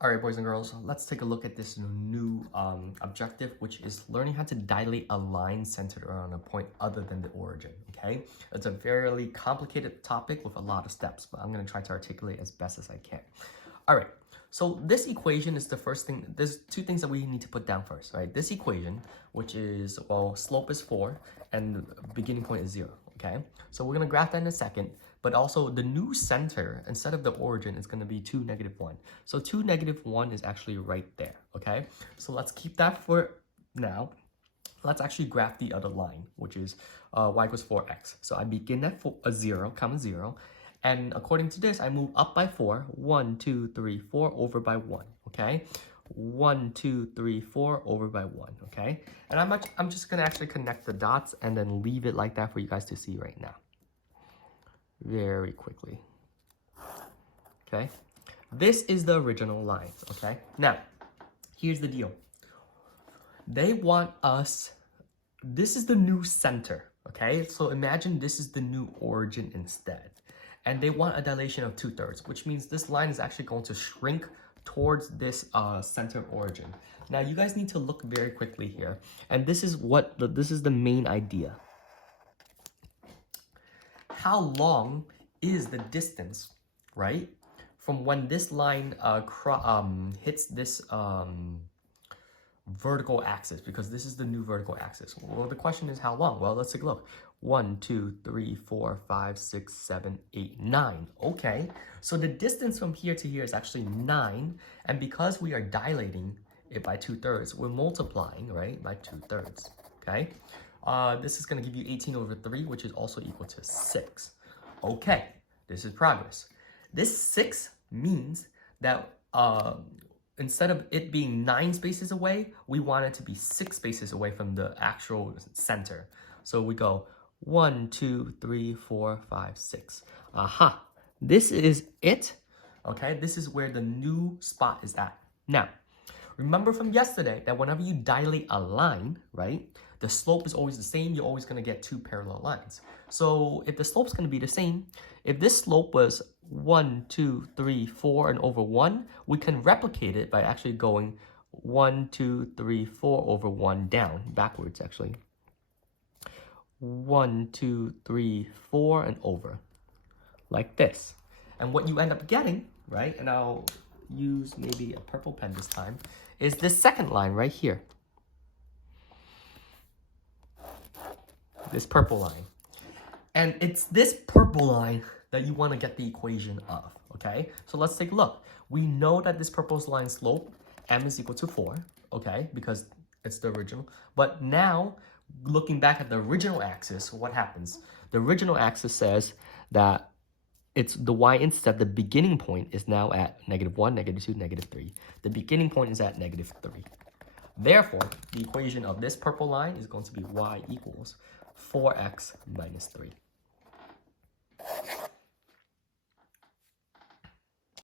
All right, boys and girls, let's take a look at this new objective, which is learning how to dilate a line centered around a point other than the origin, okay? It's a fairly complicated topic with a lot of steps, but I'm going to try to articulate as best as I can. All right, so this equation is the first thing. There's two things that we need to put down first, right? This equation, which is, well, slope is 4 and beginning point is 0, okay? So we're going to graph that in a second. But also the new center, instead of the origin, is going to be 2, -1. So 2, -1 is actually right there, okay? So let's keep that for now. Let's actually graph the other line, which is y equals 4x. So I begin at 0, comma 0. And according to this, I move up by 4, 1, 2, 3, 4, over by 1, okay? 1, 2, 3, 4, over by 1, okay? And I'm just going to actually connect the dots and then leave it like that for you guys to see right now. Very quickly. Okay, this is the original line. Okay, now here's the deal. They want us, this is the new center. Okay, so imagine this is the new origin instead, and they want a dilation of 2/3, which means this line is actually going to shrink towards this center of origin. Now you guys need to look very quickly here, and this is the main idea. How long is the distance, right, from when this line hits this vertical axis, because this is the new vertical axis. Well, the question is how long? Well, let's take a look. 1, 2, 3, 4, 5, 6, 7, 8, 9. Okay, so the distance from here to here is actually 9, and because we are dilating it by 2/3, we're multiplying, right, by 2/3. Okay, this is going to give you 18/3, which is also equal to 6. Okay, this is progress. This 6 means that instead of it being 9 spaces away, we want it to be 6 spaces away from the actual center. So we go 1, 2, 3, 4, 5, 6. Aha, this is it. Okay, this is where the new spot is at. Now, remember from yesterday that whenever you dilate a line, right, the slope is always the same. You're always going to get 2 parallel lines. So if the slope's going to be the same, if this slope was 1, 2, 3, 4, and over 1, we can replicate it by actually going 1, 2, 3, 4 over 1 down, backwards actually. 1, 2, 3, 4, and over, like this. And what you end up getting, right, and I'll use maybe a purple pen this time, is this second line right here. This purple line. And it's this purple line that you want to get the equation of, okay? So let's take a look. We know that this purple line slope, m is equal to 4, okay? Because it's the original. But now, looking back at the original axis, what happens? The original axis says that it's the y-intercept, the beginning point is now at -1, -2, -3. The beginning point is at -3. Therefore, the equation of this purple line is going to be y equals 4x minus 3.